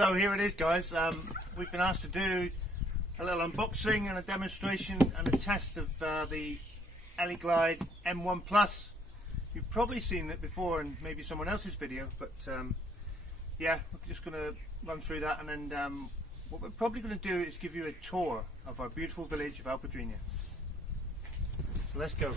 So here it is, guys. We've been asked to do a little unboxing and a demonstration and a test of the Eleglide M1 Plus. You've probably seen it before in maybe someone else's video, but yeah, we're just going to run through that, and then what we're probably going to do is give you a tour of our beautiful village of Alpedrinha. So let's go.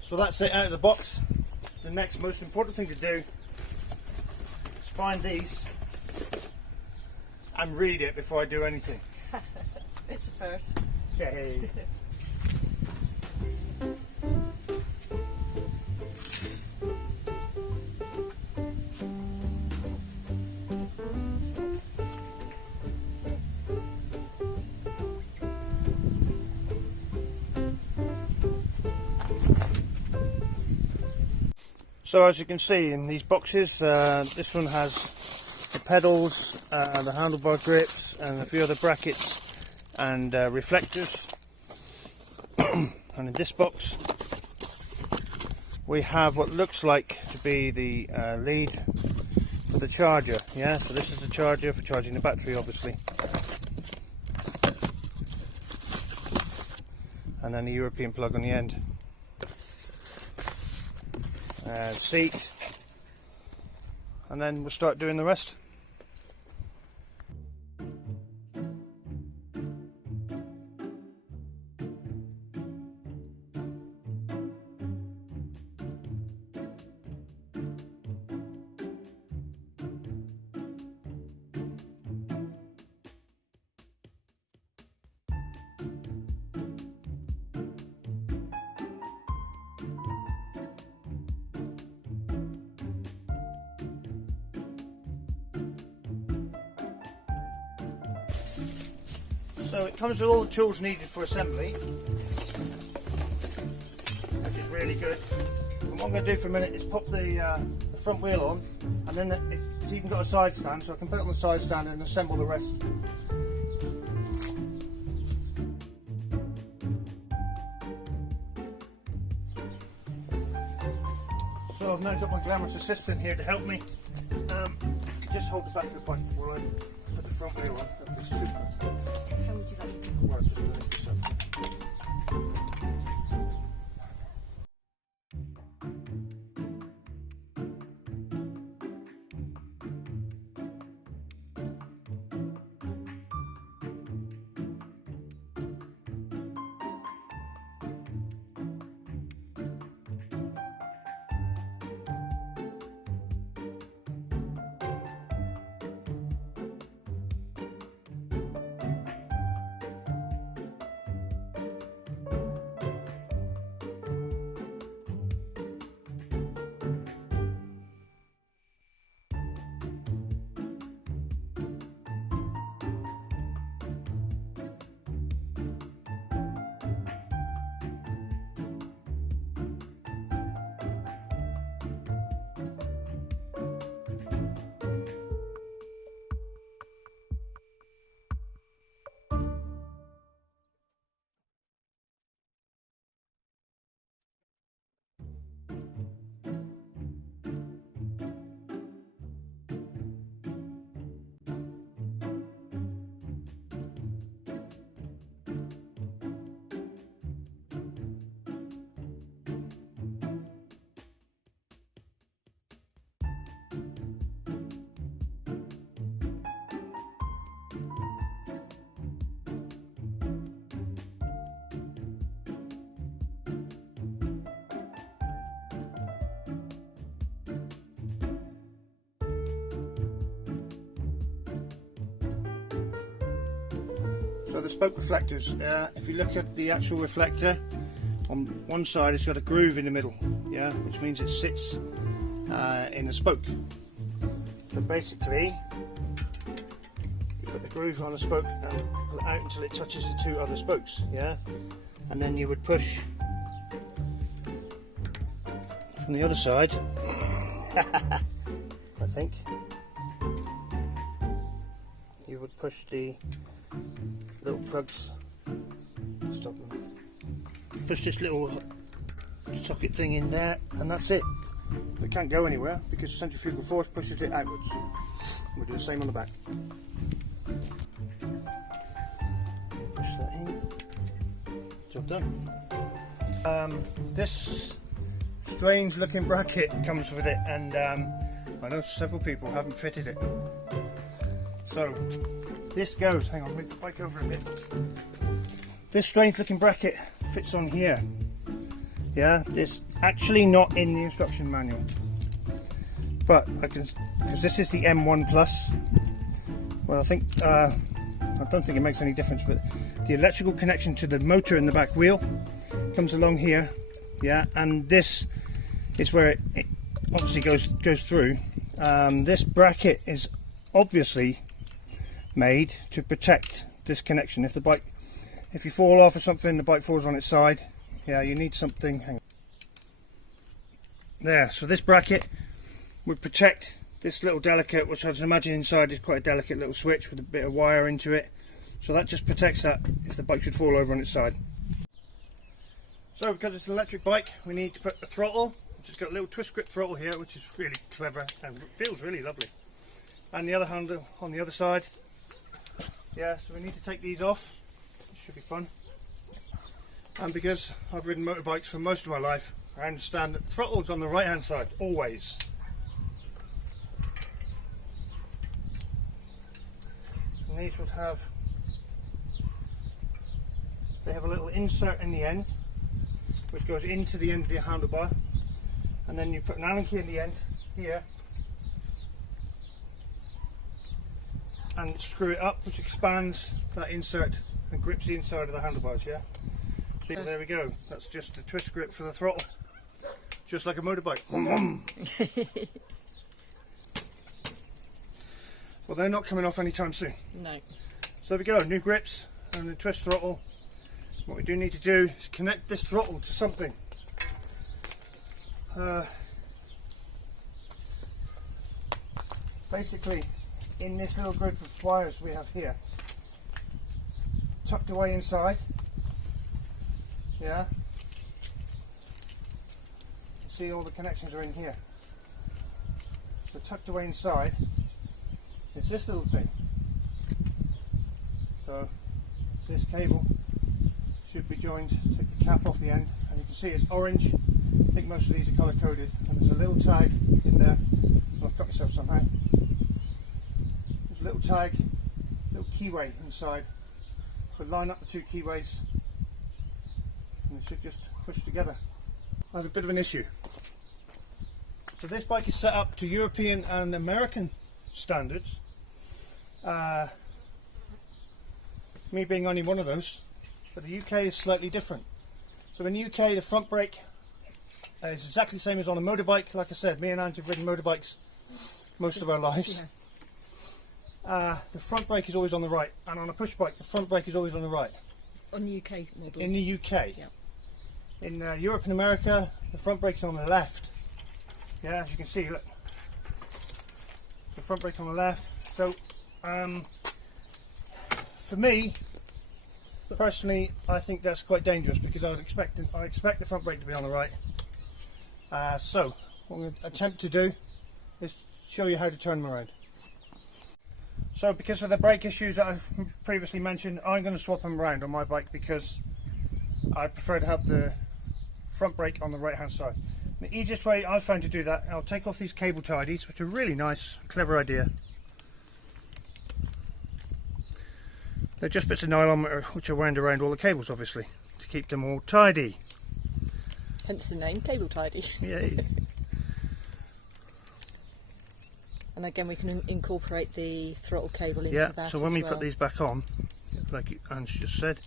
So that's it out of the box. The next most important thing to do is find these and read it before I do anything. It's a first. Yay. So as you can see in these boxes, this one has the pedals, the handlebar grips and a few other brackets and reflectors. And in this box we have what looks like to be the lead for the charger. Yeah, so this is the charger for charging the battery, obviously. And then a European plug on the end. Seat, and then we'll start doing the rest. So it comes with all the tools needed for assembly, which is really good. And what I'm going to do for a minute is pop the front wheel on, and then it's even got a side stand, so I can put it on the side stand and assemble the rest. So I've now got my glamorous assistant here to help me. You can just hold the back of the bike while I put the front wheel on. That'd be super. How would you like to do? Well, just doing this up. So the spoke reflectors, if you look at the actual reflector, on one side it's got a groove in the middle, yeah, which means it sits in a spoke. So basically, you put the groove on the spoke and pull it out until it touches the two other spokes, yeah, and then you would push from the other side, I think, you would push the little plugs, stop them, push this little socket thing in there, and that's it. It can't go anywhere because centrifugal force pushes it outwards. We'll do the same on the back. Push that in, job done. This strange looking bracket comes with it, and I know several people haven't fitted it. So this goes, hang on, move the bike over a bit. This strange looking bracket fits on here. Yeah, this actually not in the instruction manual, but I can, because this is the M1 Plus. Well, I think I don't think it makes any difference, but the electrical connection to the motor in the back wheel comes along here. Yeah, and this is where it obviously goes through. This bracket is obviously made to protect this connection. If you fall off or something, the bike falls on its side. Yeah, you need something. Hang on. There, so this bracket would protect this little delicate, which I was imagining inside is quite a delicate little switch with a bit of wire into it. So that just protects that if the bike should fall over on its side. So because it's an electric bike, we need to put the throttle, which has got a little twist grip throttle here, which is really clever and feels really lovely. And the other handle on the other side. Yeah, so we need to take these off. It should be fun. And because I've ridden motorbikes for most of my life, I understand that the throttle's on the right hand side, always. And these would have, they have a little insert in the end, which goes into the end of the handlebar, and then you put an Allen key in the end, here, and screw it up, which expands that insert and grips the inside of the handlebars, yeah? So there we go, that's just the twist grip for the throttle, just like a motorbike. Well, they're not coming off anytime soon. No. So there we go, new grips and the twist throttle. What we do need to do is connect this throttle to something. Basically, in this little group of wires we have here, tucked away inside, yeah, you see all the connections are in here. So tucked away inside is this little thing. So this cable should be joined, take the cap off the end, and you can see it's orange. I think most of these are colour coded, and there's a little tag in there. I've got myself somehow. There's a little tag, little keyway inside. So line up the two keyways and they should just push together. I have a bit of an issue. So this bike is set up to European and American standards. Me being only one of those, but the UK is slightly different. So in the UK the front brake is exactly the same as on a motorbike. Like I said, me and Ange have ridden motorbikes most of our lives. Yeah. The front brake is always on the right, and on a push bike the front brake is always on the right. On the UK model? In the UK. Yeah. In Europe and America the front brake is on the left. Yeah, as you can see, look. The front brake on the left. So for me personally, I think that's quite dangerous because I expect the front brake to be on the right. So what I'm going to attempt to do is show you how to turn them around. So because of the brake issues that I've previously mentioned, I'm going to swap them around on my bike because I prefer to have the front brake on the right hand side. The easiest way I've found to do that, I'll take off these cable tidies, which are really nice, clever idea. They're just bits of nylon which are wound around all the cables, obviously, to keep them all tidy. Hence the name, cable tidy. Yay. And again, we can incorporate the throttle cable into that. So when we as well. put these back on, like Ange just said,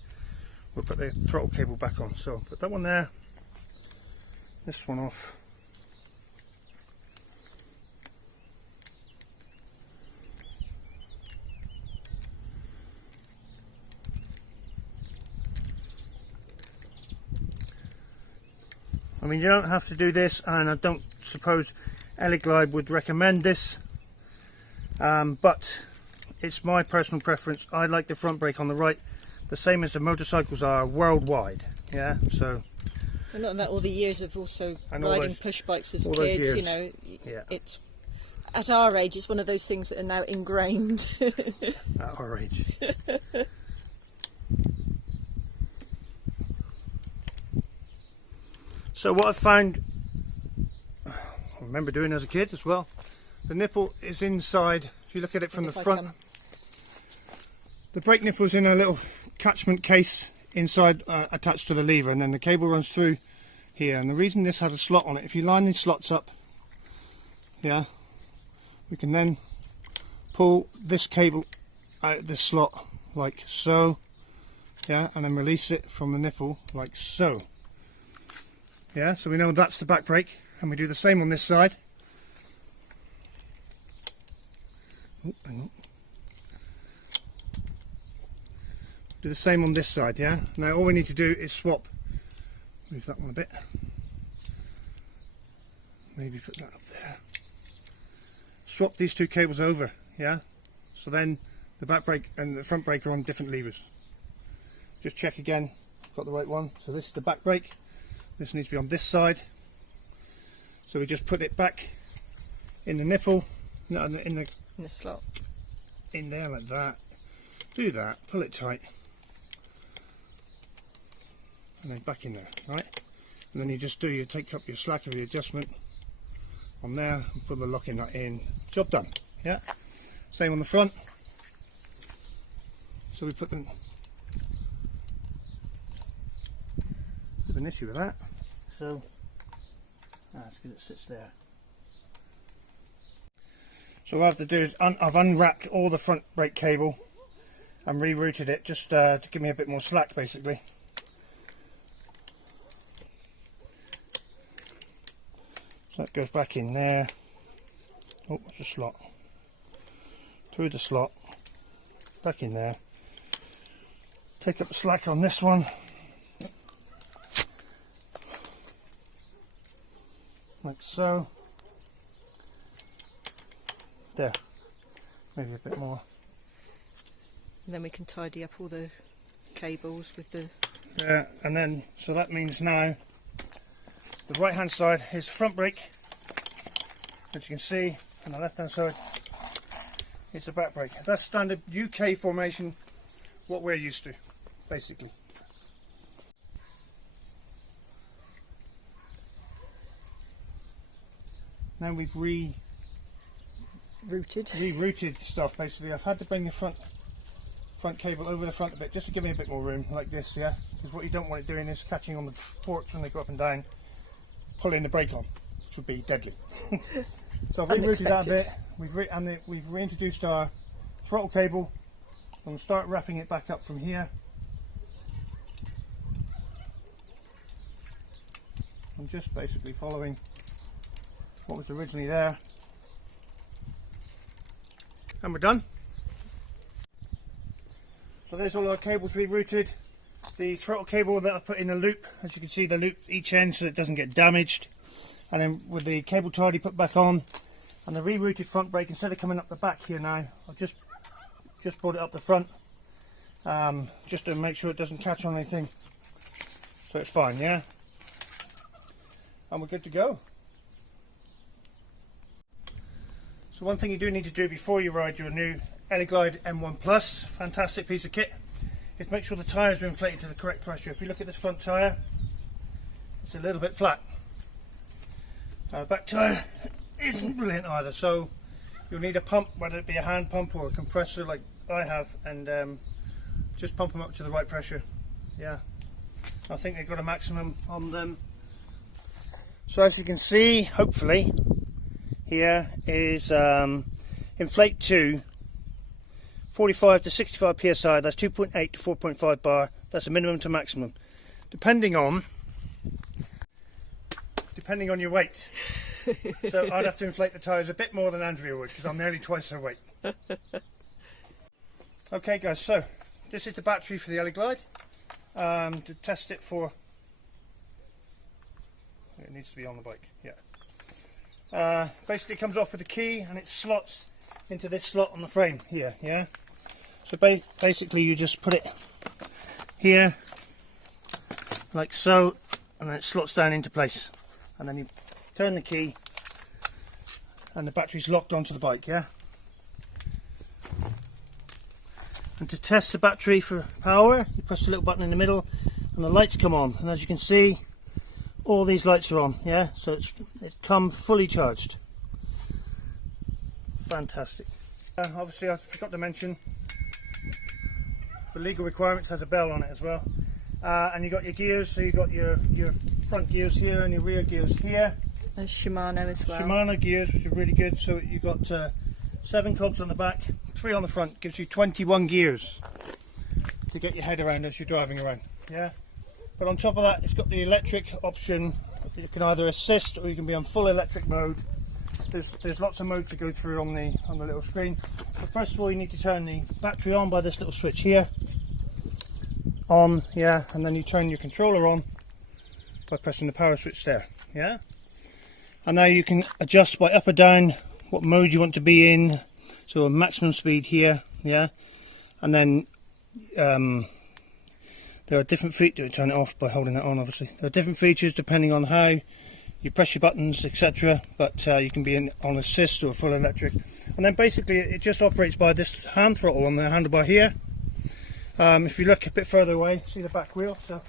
we'll put the throttle cable back on. So put that one there, this one off. I mean, you don't have to do this, and I don't suppose Eleglide would recommend this, but it's my personal preference. I like the front brake on the right, the same as the motorcycles are worldwide. Yeah, so. And not that all the years of also And riding push bikes as all those kids, you years. know, Yeah. it's at our age, it's one of those things that are now ingrained. At our age. So what I found, I remember doing as a kid as well, the nipple is inside. If you look at it from the front, the brake nipple is in a little catchment case inside, attached to the lever, and then the cable runs through here. And the reason this has a slot on it, if you line these slots up, yeah, we can then pull this cable out of this slot like so, yeah, and then release it from the nipple like so. Yeah, so we know that's the back brake, and we do the same on this side. Oh, hang on. Do the same on this side, yeah? Now all we need to do is swap. Move that one a bit. Maybe put that up there. Swap these two cables over, yeah? So then the back brake and the front brake are on different levers. Just check again, got the right one. So this is the back brake. This needs to be on this side, so we just put it back in the nipple, no, in the slot, in there like that. Do that, pull it tight, and then back in there, right? And then you just take up your slack of the adjustment on there and put the locking nut in. Job done. Yeah. Same on the front. So we put them. Bit of an issue with that. So that's because it sits there. So what I have to do is I've unwrapped all the front brake cable and rerouted it just to give me a bit more slack, basically. So that goes back in there. Oh, what's the slot? Through the slot, back in there. Take up the slack on this one. Like so. There. Maybe a bit more. and then we can tidy up all the cables with the... Yeah, and then, so that means now the right hand side is front brake, as you can see, and the left hand side is the back brake. That's standard UK formation, what we're used to, basically. Now we've rerouted stuff, basically. I've had to bring the front cable over the front a bit just to give me a bit more room, like this, yeah, because what you don't want it doing is catching on the forks when they go up and down, pulling the brake on, which would be deadly. So I've rerouted that a bit. We've reintroduced our throttle cable. I'm going to start wrapping it back up from here. I'm just basically following what was originally there, and we're done. So there's all our cables rerouted. The throttle cable that I put in a loop, as you can see, the loop each end so it doesn't get damaged, and then with the cable tidy put back on, and the rerouted front brake, instead of coming up the back here now, I've just brought it up the front, just to make sure it doesn't catch on anything, so it's fine, yeah, and we're good to go. So one thing you do need to do before you ride your new Eleglide M1 Plus, fantastic piece of kit, is make sure the tyres are inflated to the correct pressure. If you look at this front tyre, it's a little bit flat. The back tyre isn't brilliant either, so you'll need a pump, whether it be a hand pump or a compressor like I have, and just pump them up to the right pressure. Yeah, I think they've got a maximum on them. So as you can see, hopefully, here is inflate 2 45 to 65 psi, that's 2.8 to 4.5 bar, that's a minimum to maximum. Depending on your weight. So I'd have to inflate the tyres a bit more than Andrea would, because I'm nearly twice her weight. Okay guys, so this is the battery for the Eleglide. To test it for, it needs to be on the bike, yeah. Basically it comes off with a key and it slots into this slot on the frame here, yeah. So basically you just put it here, like so, and then it slots down into place. And then you turn the key and the battery's locked onto the bike, yeah. And to test the battery for power, you press the little button in the middle and the lights come on, and as you can see all these lights are on, yeah, so it's come fully charged. Fantastic. Obviously I forgot to mention, for legal requirements, has a bell on it as well. And you've got your gears, so you've got your front gears here and your rear gears here. There's Shimano as well. Shimano gears, which are really good. So you've got 7 cogs on the back, 3 on the front, gives you 21 gears to get your head around as you're driving around. Yeah. But on top of that, it's got the electric option. You can either assist or you can be on full electric mode. There's lots of modes to go through on the little screen. But first of all, you need to turn the battery on by this little switch here. On, yeah, and then you turn your controller on by pressing the power switch there, yeah. And now you can adjust by up or down what mode you want to be in. So a maximum speed here, yeah. And then there are different features. Turn it off by holding that on, obviously. There are different features depending on how you press your buttons, etc. But you can be on assist or full electric. And then basically it just operates by this hand throttle on the handlebar here. If you look a bit further away, see the back wheel, so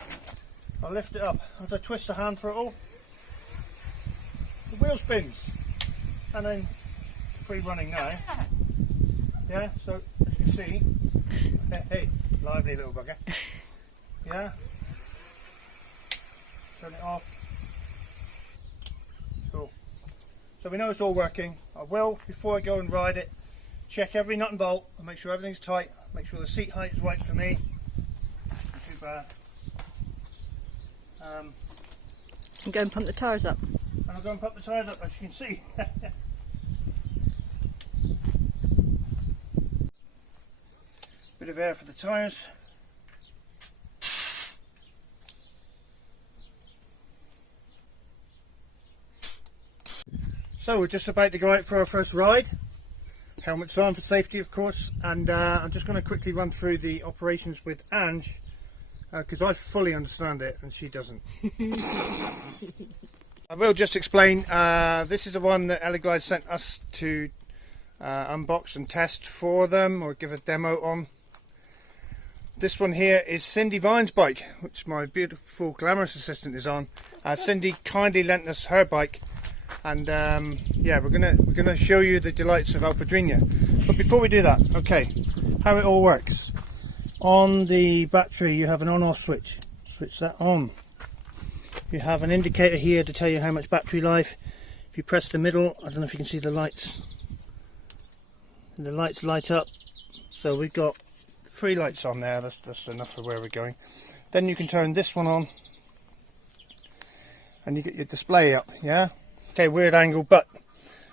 I'll lift it up. As I twist the hand throttle, the wheel spins, and then free running now. Yeah, so as you can see, hey, lively little bugger. Yeah, turn it off. Cool. So we know it's all working. I will, before I go and ride it, check every nut and bolt and make sure everything's tight. Make sure the seat height is right for me. Not too bad. And go and pump the tyres up. And I'll go and pump the tyres up, as you can see. Bit of air for the tyres. So we're just about to go out for our first ride. Helmets on for safety, of course, and I'm just going to quickly run through the operations with Ange, because I fully understand it and she doesn't. I will just explain, this is the one that Eleglide sent us to unbox and test for them, or give a demo on. This one here is Cindy Vine's bike, which my beautiful glamorous assistant is on. Cindy kindly lent us her bike. And yeah, we're gonna show you the delights of Alpedrinha. But before we do that, okay, how it all works. On the battery you have an on-off switch. Switch that on. You have an indicator here to tell you how much battery life. If you press the middle, I don't know if you can see the lights. The lights light up. So we've got 3 lights on there. That's enough for where we're going. Then you can turn this one on, and you get your display up. Yeah. Okay, weird angle, but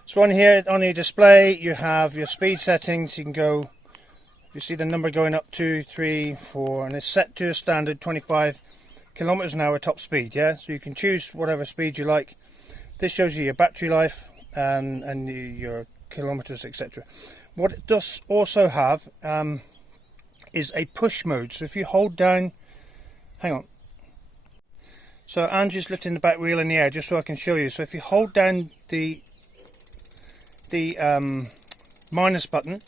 so on here on your display you have your speed settings. You can go, you see the number going up 2, 3, 4, and it's set to a standard 25 kilometers an hour top speed. Yeah, so you can choose whatever speed you like. This shows you your battery life and your kilometers, etc. What it does also have is a push mode. So if you hold down, hang on. So I'm just lifting the back wheel in the air just so I can show you. So if you hold down the minus button,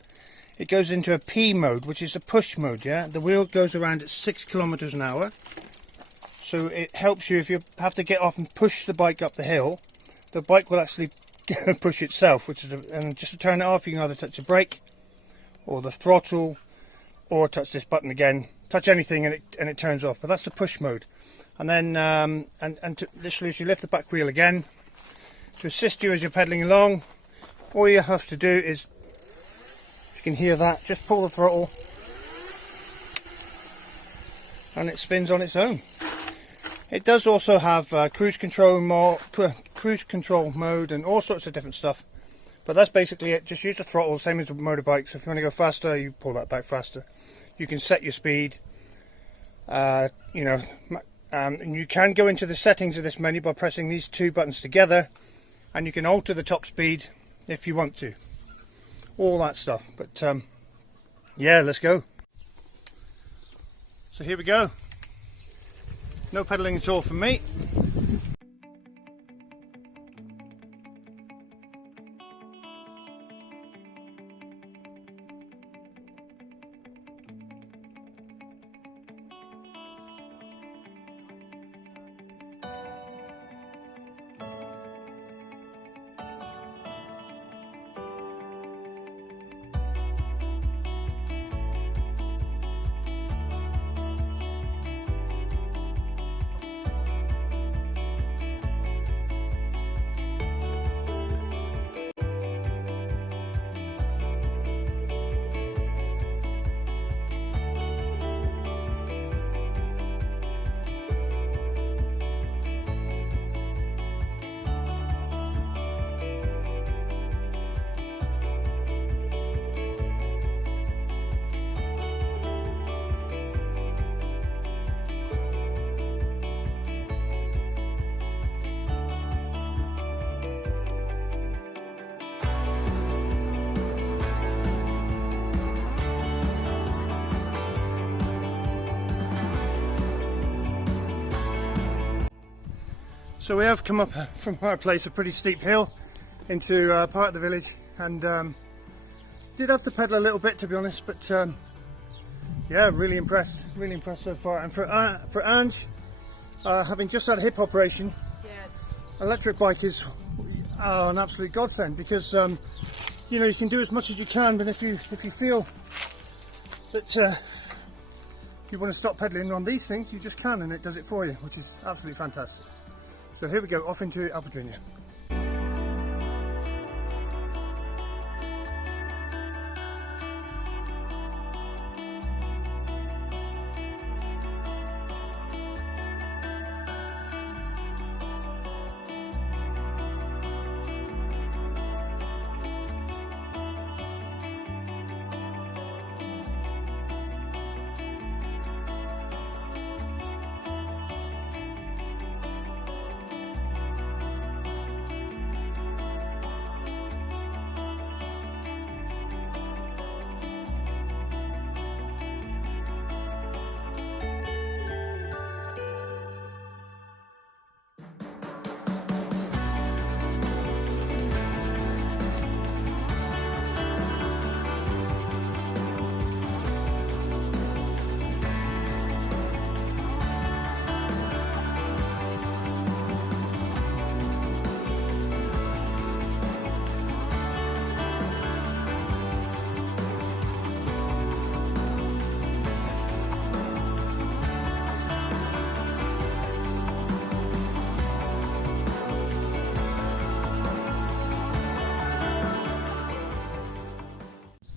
it goes into a P mode, which is a push mode. Yeah, the wheel goes around at 6 kilometers an hour. So it helps you if you have to get off and push the bike up the hill. The bike will actually push itself, which is and just to turn it off, you can either touch the brake or the throttle, or touch this button again. Touch anything and it turns off. But that's the push mode. And then, literally, as you lift the back wheel again, to assist you as you're pedalling along, all you have to do is You can hear that. Just pull the throttle and it spins on its own. It does also have cruise control mode and all sorts of different stuff. But that's basically it. Just use the throttle, same as with motorbikes. If you want to go faster, you pull that back faster. You can set your speed. And you can go into the settings of this menu by pressing these two buttons together, and you can alter the top speed if you want to. All that stuff. But yeah, let's go. So here we go. No pedalling at all from me. So we have come up from our place a pretty steep hill into part of the village, and did have to pedal a little bit, to be honest, but yeah, really impressed so far. And for Ange, having just had a hip operation, Yes. electric bike is an absolute godsend, because you know, you can do as much as you can, but if you feel that you want to stop pedaling on these things, you just can, and it does it for you, which is absolutely fantastic. So here we go, off into Alpedrinha.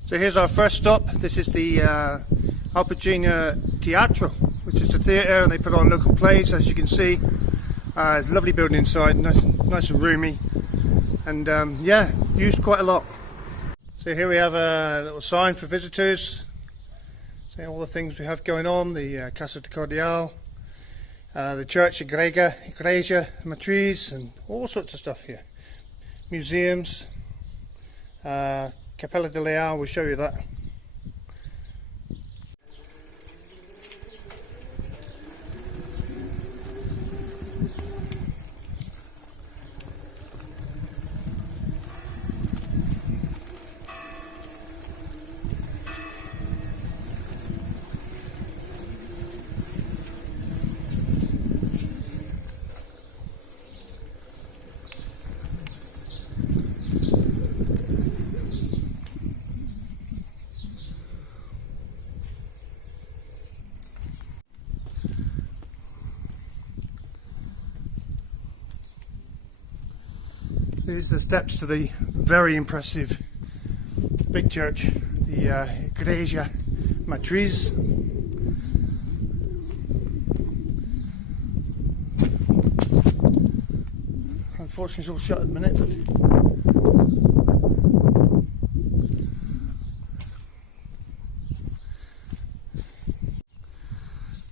So here's our first stop. This is the Alpedrinha Teatro, which is a theatre, and they put on local plays, as you can see. Lovely building inside, nice and roomy, and yeah, used quite a lot. So here we have a little sign for visitors, saying all the things we have going on, the Casa de Cordial, the church, Igreja Matriz, and all sorts of stuff here. Museums, Capella de Leal, we'll show you that. These are the steps to the very impressive big church, the the Igreja Matriz. Unfortunately it's all shut at the minute, but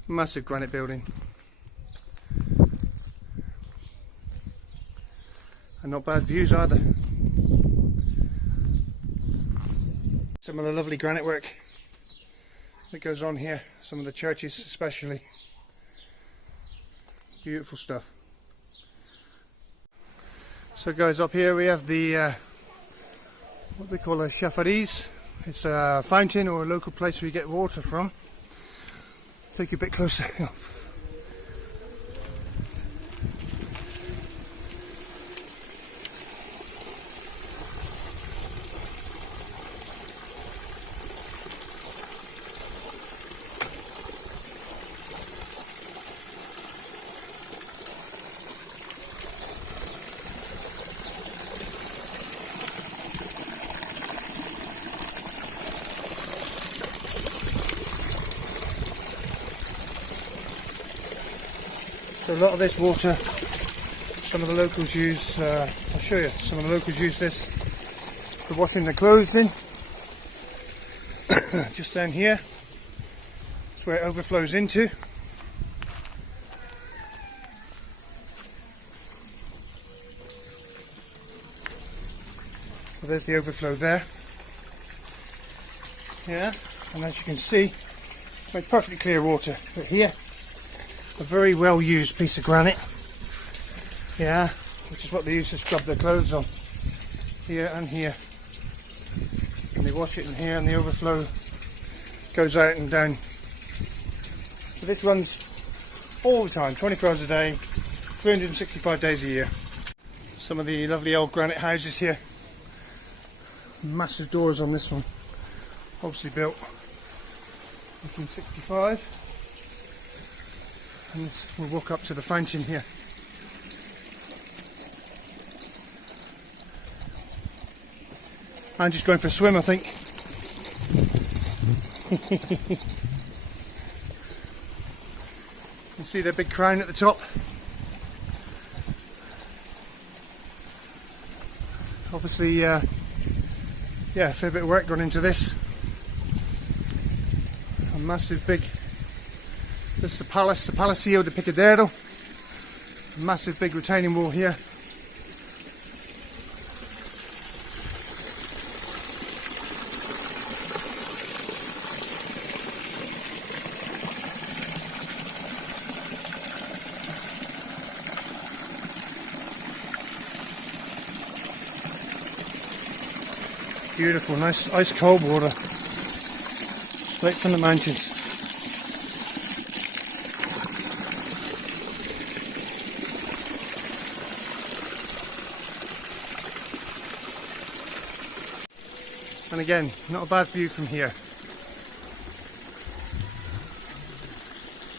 massive granite building, and not bad views either. Some of the lovely granite work that goes on here, some of the churches especially, beautiful stuff. So guys, up here we have the what they call a chafariz. It's a fountain or a local place where you get water from. Take you a bit closer. So a lot of this water, some of the locals use, I'll show you, some of the locals use this for washing their clothes in. Just down here, that's where it overflows into. So there's the overflow there. Yeah, and as you can see, it's perfectly clear water. But here, a very well used piece of granite, yeah, which is what they use to scrub their clothes on, here and here, and they wash it in here and the overflow goes out and down. So this runs all the time, 24 hours a day, 365 days a year. Some of the lovely old granite houses here, massive doors on this one, obviously built 1865. And we'll walk up to the fountain here. I'm just going for a swim, I think. You see the big crown at the top? Obviously, yeah, a fair bit of work gone into this. A massive big. This is the palace, the Palacio de Picado. Massive big retaining wall here. Beautiful, nice ice cold water. Straight from the mountains. And again, not a bad view from here.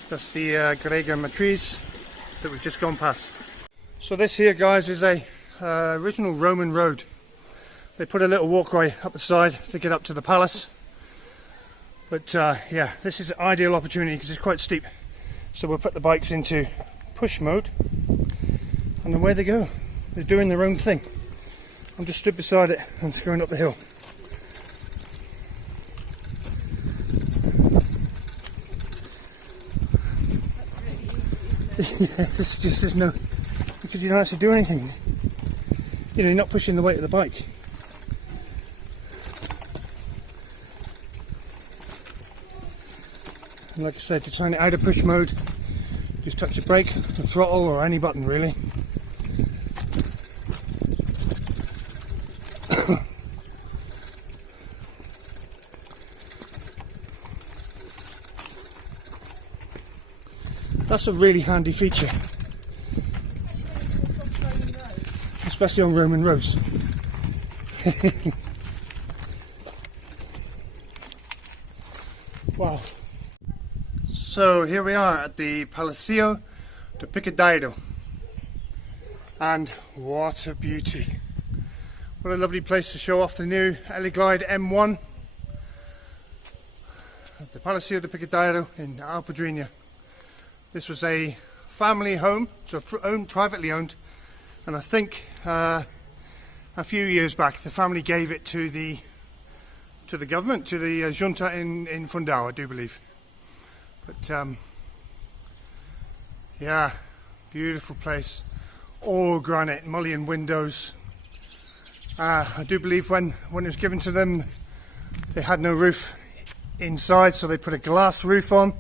That's the Igreja Matriz that we've just gone past. So this here, guys, is a original Roman road. They put a little walkway up the side to get up to the palace. But yeah, this is an ideal opportunity because it's quite steep. So we'll put the bikes into push mode and away they go. They're doing their own thing. I'm just stood beside it and it's going up the hill. Yeah, it's just there's no, because you don't actually do anything. You know, you're not pushing the weight of the bike. And like I said, to turn it out of push mode, just touch the brake, the throttle, or any button really. That's a really handy feature, especially on Roman roads. Wow. So here we are at the Palacio de Picado, and what a beauty. What a lovely place to show off the new Eleglide M1. the Palacio de Picado in Alpedrinha. This was a family home, so privately owned, and I think a few years back the family gave it to the government, to the junta in Fundão, I do believe. But yeah, beautiful place, all granite, mullioned windows. I do believe when it was given to them, they had no roof inside, so they put a glass roof on.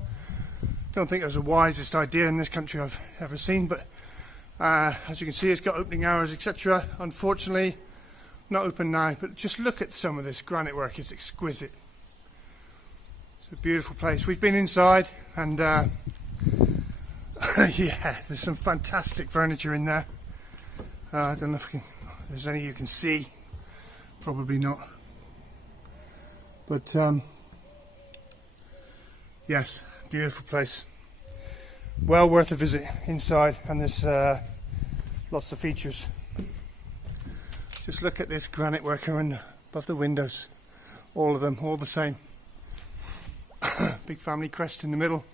Don't think it was the wisest idea in this country I've ever seen, but as you can see, it's got opening hours, etc. Unfortunately, not open now, but just look at some of this granite work. It's exquisite. It's a beautiful place. We've been inside, and yeah, there's some fantastic furniture in there. I don't know if there's any you can see. Probably not. But yes, beautiful place. Well worth a visit inside, and there's lots of features. Just look at this granite work above the windows. All of them, all the same. Big family crest in the middle.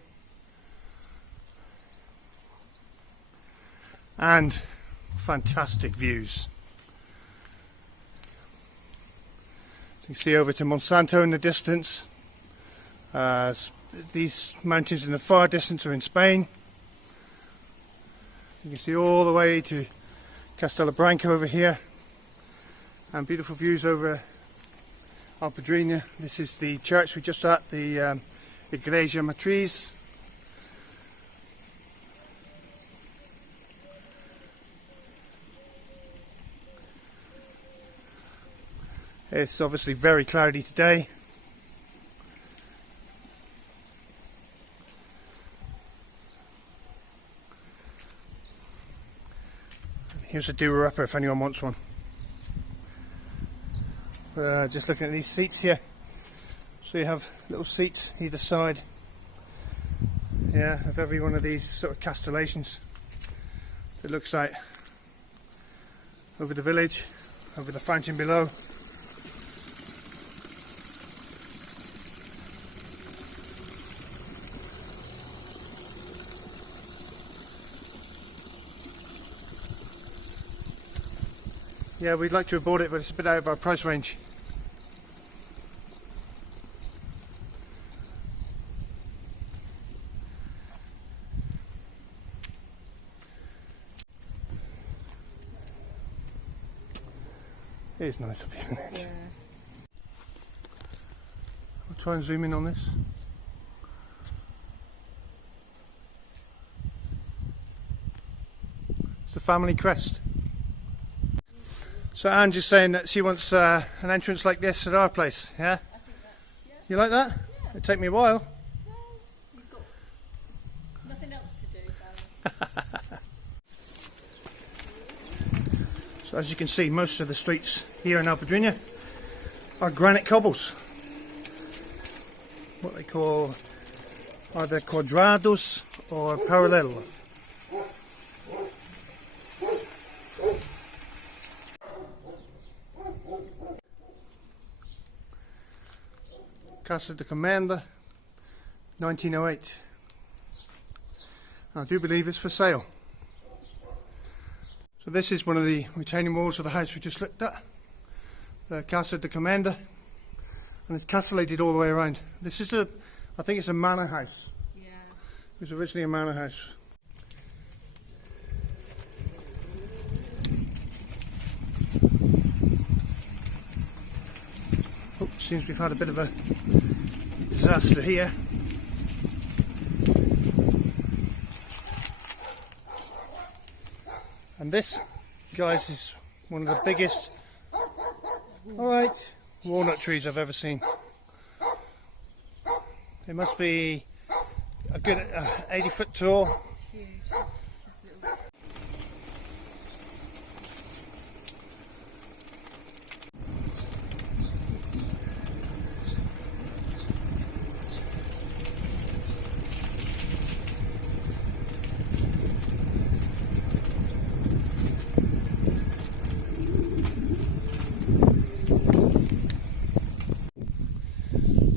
And fantastic views. You can see over to Monsanto in the distance. These mountains in the far distance are in Spain. You can see all the way to Castelo Branco over here. And beautiful views over Alpedrinha. This is the church we're just at, the Igreja Matriz. It's obviously very cloudy today. Here's a doer-upper if anyone wants one. Just looking at these seats here. So you have little seats either side, yeah, of every one of these sort of castellations. It looks like over the village, over the fountain below. Yeah, we'd like to have bought it, but it's a bit out of our price range. It is nice up here, isn't it? Yeah. I'll try and zoom in on this. It's a family crest. So Anne's just saying that she wants an entrance like this at our place, yeah? I think that's, yeah. You like that? Yeah. It'd take me a while. Well, you've got nothing else to do, Barry. So as you can see, most of the streets here in Alpedrinha are granite cobbles. What they call either quadrados or parallel. Casa de Comenda, 1908. I do believe it's for sale. So this is one of the retaining walls of the house we just looked at, the Casa de Comenda, and it's castellated all the way around. This is I think it's a manor house. Yeah. It was originally a manor house. Oh, seems we've had a bit of a disaster here. And this, guys, is one of the biggest, alright, walnut trees I've ever seen. It must be a good 80 foot tall. It's huge. It's little.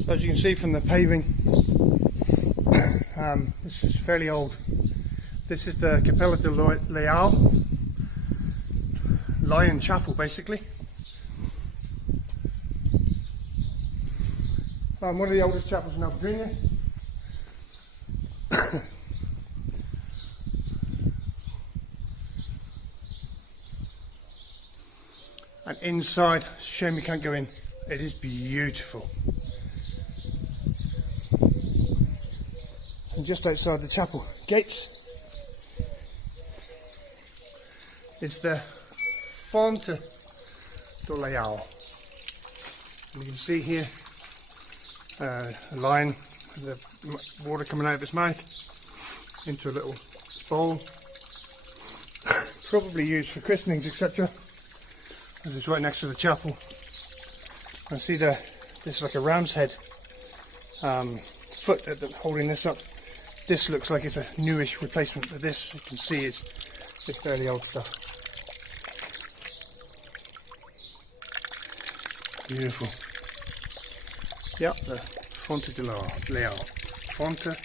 As you can see from the paving, this is fairly old. This is the Capella de Leal, Lion Chapel basically. One of the oldest chapels in Alpedrinha. And inside, shame we can't go in. It is beautiful. And just outside the chapel gates is the Volta Teatro. And you can see here a lion with the water coming out of its mouth into a little bowl, probably used for christenings, etc. This is right next to the chapel. I see this is like a ram's head foot holding this up. This looks like it's a newish replacement, but this you can see it's fairly old stuff. Beautiful. Yep, the Volta de Leal. Volta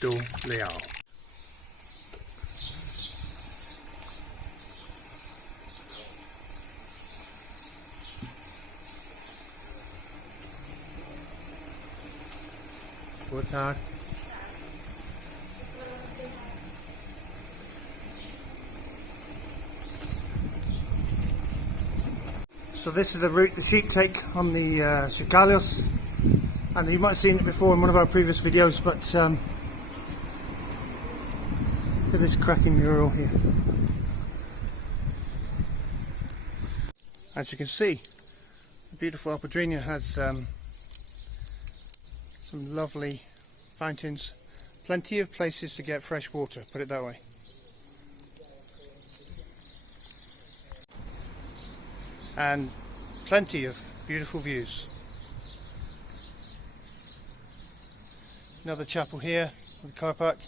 do Leal. Boa tarde. So this is the route the sheep take on the Chicalhos, and you might have seen it before in one of our previous videos, but look at this cracking mural here. As you can see, the beautiful Alpedrinha has some lovely fountains, plenty of places to get fresh water, put it that way. And plenty of beautiful views. Another chapel here with a car park.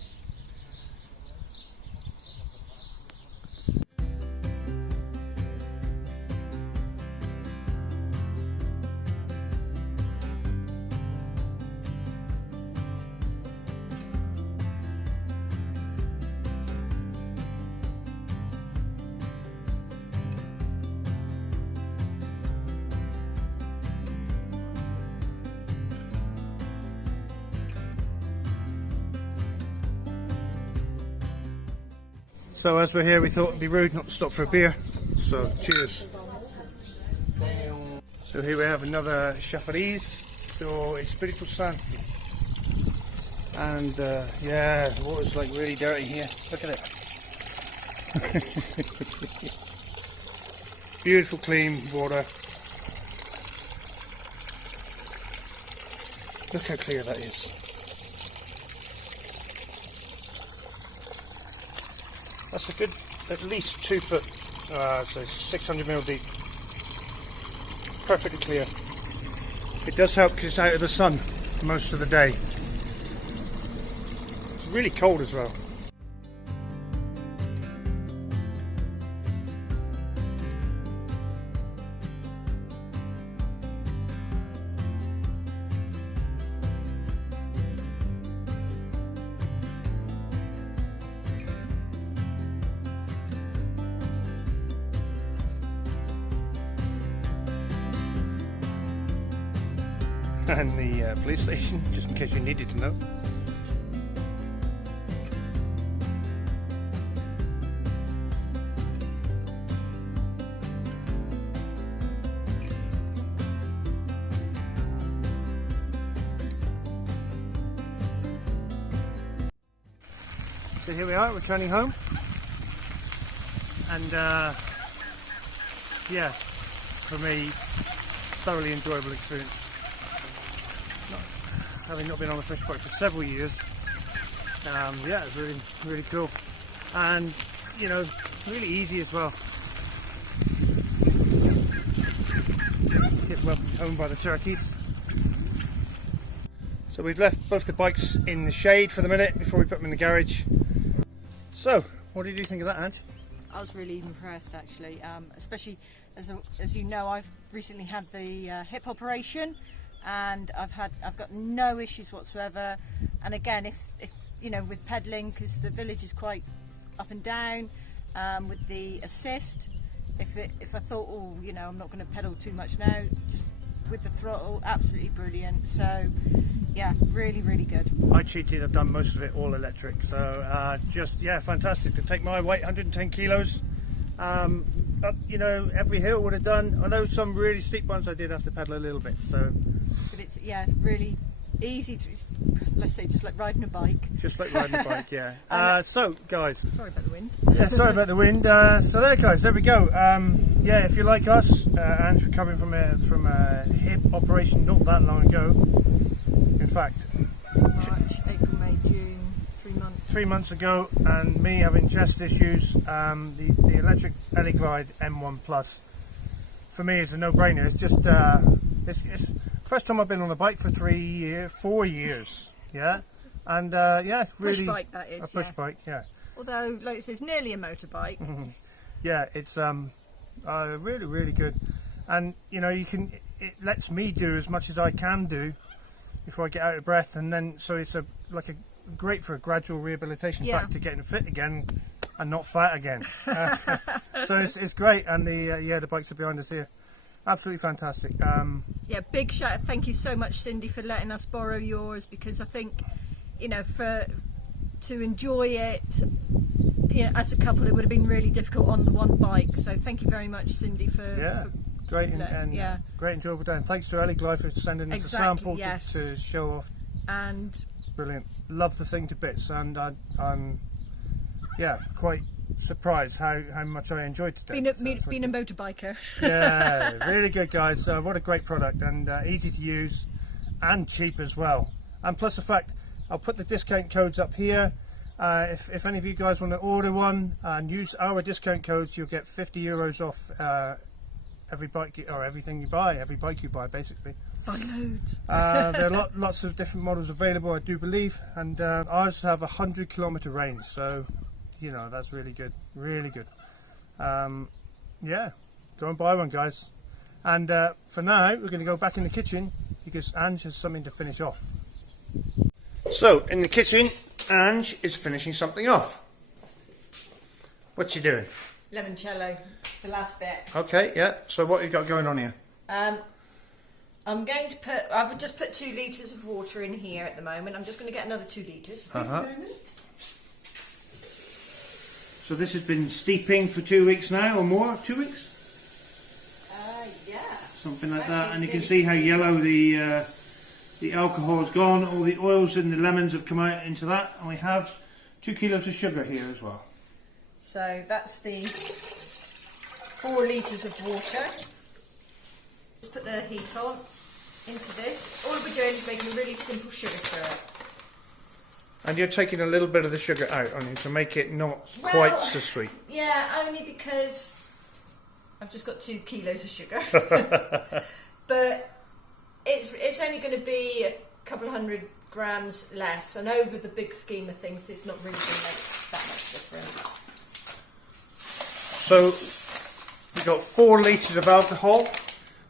So as we're here, we thought it'd be rude not to stop for a beer, so cheers. So here we have another chafariz to Espiritu Santo. And yeah, the water's like really dirty here, look at it. Beautiful clean water. Look how clear that is. That's a good, at least 2 foot, so 600 mil deep. Perfectly clear. It does help because it's out of the sun most of the day. It's really cold as well. And the police station, just in case you needed to know. So here we are, returning home, and yeah, for me, thoroughly enjoyable experience. Having not been on a fish bike for several years, yeah, it's really cool, and you know, really easy as well. Get welcomed home by the turkeys. So we've left both the bikes in the shade for the minute before we put them in the garage. So, what did you think of that, Ange? I was really impressed actually, especially as you know, I've recently had the hip operation. and I've got no issues whatsoever. And again, if you know, with pedalling, because the village is quite up and down, with the assist, if I thought, oh, you know, I'm not going to pedal too much now, just with the throttle, absolutely brilliant. So yeah, really, really good. I cheated, I've done most of it all electric, so just, yeah, fantastic. To take my weight, 110 kilos, up, you know, every hill would have done. I know some really steep ones I did have to pedal a little bit, so. But it's, yeah, really easy to, let's say, just like riding a bike. Just like riding a bike, yeah. So, guys. Sorry about the wind. Yeah, sorry about the wind. So there, guys, there we go. Yeah, if you're like us, and recovering from a hip operation not that long ago, in fact, March, April, May, June, 3 months. 3 months ago, and me having chest issues, the electric Eleglide M1 Plus for me is a no-brainer. It's just it's first time I've been on a bike for 4 years, yeah, and yeah, it's really push bike, that is, a push bike, yeah. Although, like it says, nearly a motorbike. Yeah, it's really, really good, and you know, it lets me do as much as I can do before I get out of breath, and then so it's great for a gradual rehabilitation back to getting fit again and not fat again. So it's great, and the bikes are behind us here. Absolutely fantastic. Yeah, big shout. Thank you so much, Cindy, for letting us borrow yours, because I think, you know, to enjoy it, you know, as a couple, it would have been really difficult on the one bike. So thank you very much, Cindy, for great and great enjoyable day. And thanks to Eleglide for sending us a sample to show off. And brilliant. Love the thing to bits, and I'm quite surprised how much I enjoyed today. Being a motorbiker. Yeah, really good, guys. What a great product, and easy to use and cheap as well. And plus the fact, I'll put the discount codes up here. If any of you guys want to order one and use our discount codes, you'll get 50 euros off every bike or everything you buy, every bike you buy, basically. Buy loads. There are lots of different models available, I do believe, and ours have a 100-kilometer range, so you know, that's really good, really good. Yeah, go and buy one, guys. And for now, we're going to go back in the kitchen because Ange has something to finish off. So in the kitchen, Ange is finishing something off. What's she doing? Limoncello, the last bit. Okay, yeah. So what have you got going on here? I'm going to put, I've just put 2 litres of water in here at the moment. I'm just going to get another 2 litres at the moment. So this has been steeping for 2 weeks now, or more? 2 weeks? Yeah. Something like that. And you can see how yellow the alcohol has gone. All the oils in the lemons have come out into that, and we have 2 kilos of sugar here as well. So that's the 4 litres of water. Just put the heat on into this. All we're doing is making a really simple sugar syrup. And you're taking a little bit of the sugar out on you to make it not quite so sweet. Yeah, only because I've just got 2 kilos of sugar. But it's only going to be a couple of 100 grams less, and over the big scheme of things, it's not really going to make that much difference. So we've got 4 litres of alcohol,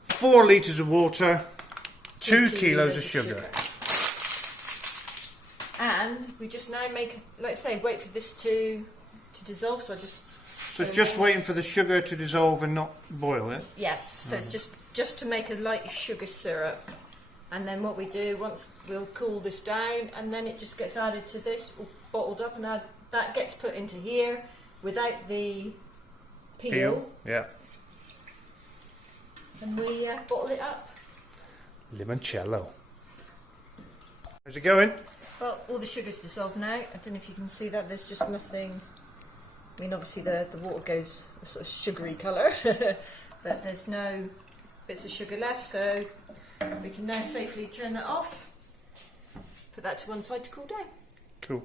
4 litres of water, 2 kilos of sugar. And we just now make, like I say, wait for this to dissolve. So I just. So it's just waiting for the sugar to dissolve and not boil, yeah? Yes. So it's just to make a light sugar syrup, and then what we do once we'll cool this down, and then it just gets added to this, bottled up, and that gets put into here without the peel. Yeah. And we bottle it up. Limoncello. How's it going? Well, all the sugar's dissolved now. I don't know if you can see that. There's just nothing. I mean, obviously the water goes a sort of sugary colour, but there's no bits of sugar left, so we can now safely turn that off. Put that to one side to cool down. Cool.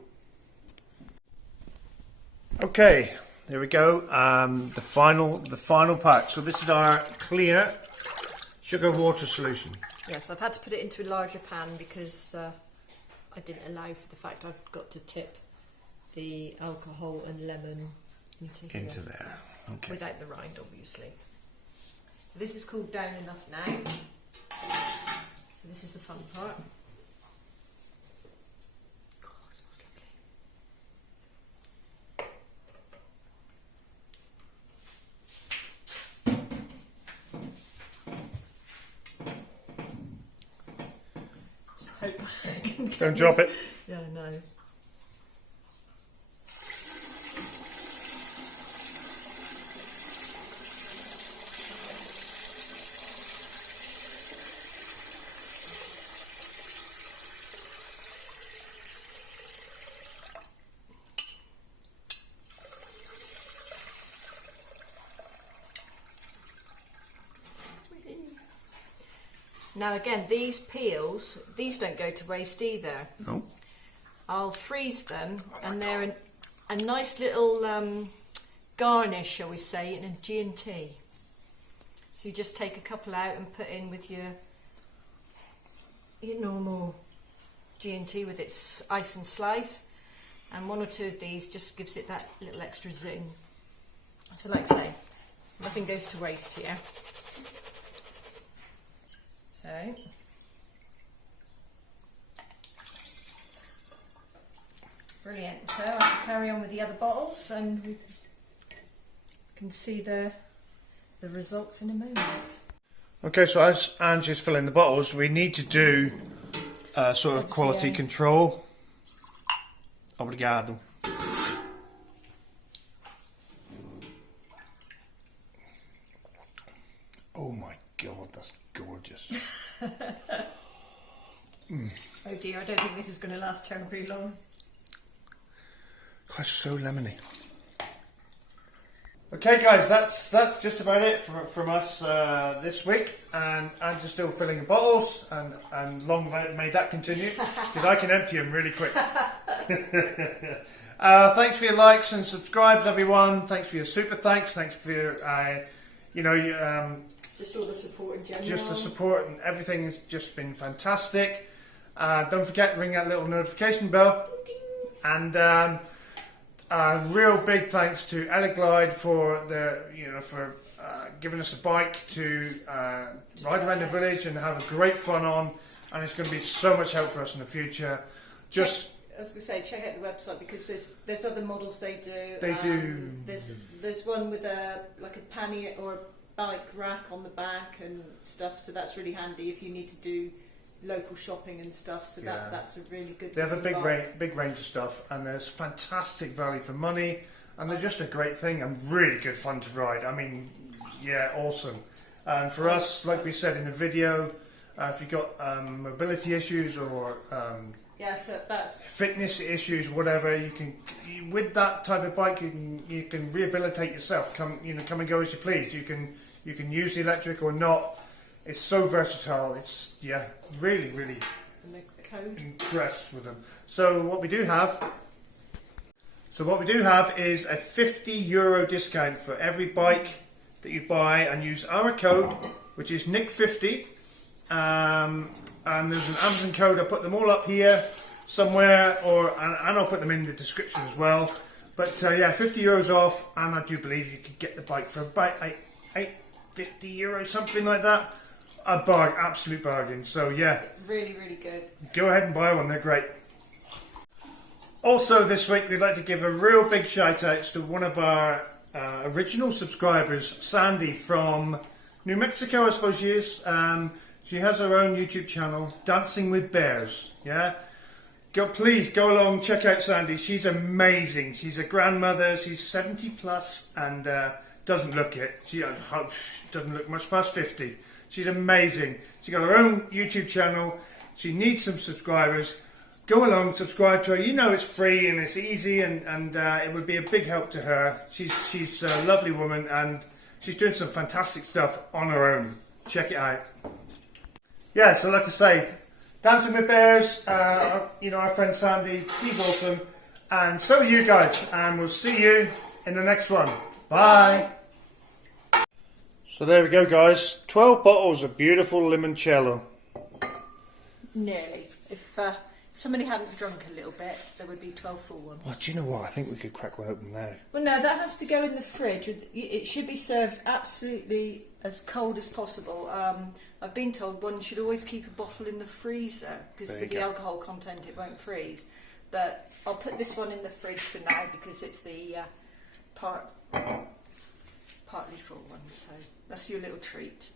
Okay, there we go. The final part. So this is our clear sugar water solution. Yes, I've had to put it into a larger pan because I didn't allow for the fact I've got to tip the alcohol and lemon into there. Okay. Without the rind, obviously. So this is cooled down enough now. So This is the fun part. Oh, it smells lovely. Don't drop it. Yeah, no. Now again, these peels, these don't go to waste either. No. I'll freeze them, and they're a nice little garnish, shall we say, in a G&T. So you just take a couple out and put in with your normal G&T with its ice and slice, and one or two of these just gives it that little extra zing. So like I say, nothing goes to waste here. So, brilliant. So I'll carry on with the other bottles, and we can see the results in a moment. Okay, so as Ange is filling the bottles, we need to do sort of quality control. Obrigado. Oh my God, that's gorgeous. Oh dear, I don't think this is going to last terribly long. Quite so lemony. Okay guys, that's just about it from us this week, and I'm just still filling the bottles, and long may that continue, because I can empty them really quick. Thanks for your likes and subscribes, everyone. Thanks for your super thanks. Thanks for your, just all the support in general. just the support, and everything has just been fantastic. Don't forget to ring that little notification bell, and real big thanks to Eleglide for giving us a bike to ride around the village and have a great fun on, and it's going to be so much help for us in the future. I was going to say, check out the website, because there's other models they do. There's one with a pannier or a bike rack on the back and stuff, so that's really handy if you need to do local shopping and stuff. So that's a really good. They have a big range of stuff, and there's fantastic value for money, and they're just a great thing and really good fun to ride. I mean, yeah, awesome. And for us, like we said in the video, if you've got mobility issues or so that's fitness issues, whatever, with that type of bike you can rehabilitate yourself. Come and go as you please. You can use the electric or not. It's so versatile. It's really impressed with them. So what we do have is a €50 discount for every bike that you buy and use our code, which is Nick50. And there's an Amazon code. I'll put them all up here somewhere, and I'll put them in the description as well. But €50 off, and I do believe you could get the bike for about €50, something like that. Absolute bargain. So really good. Go ahead and buy one, they're great. Also this week we'd like to give a real big shout out to one of our original subscribers, Sandy from New Mexico, I suppose she is. She has her own YouTube channel, Dancing with Bears. Please go along, check out Sandy. She's amazing. She's a grandmother. She's 70 plus and doesn't look it. She doesn't look much past 50. She's amazing. She's got her own YouTube channel. She needs some subscribers. Go along, subscribe to her. You know it's free and it's easy, and it would be a big help to her. She's a lovely woman, and she's doing some fantastic stuff on her own. Check it out. So like I say, Dancing with Bears, our friend Sandy, he's awesome. And so are you guys. And we'll see you in the next one. Bye. So there we go, guys. 12 bottles of beautiful limoncello. Nearly. If somebody hadn't drunk a little bit, there would be 12 full ones. Well, do you know what? I think we could crack one open now. Well, no, that has to go in the fridge. It should be served absolutely as cold as possible. I've been told one should always keep a bottle in the freezer because with the alcohol content it won't freeze. But I'll put this one in the fridge for now because it's the partly full one. So that's your little treat.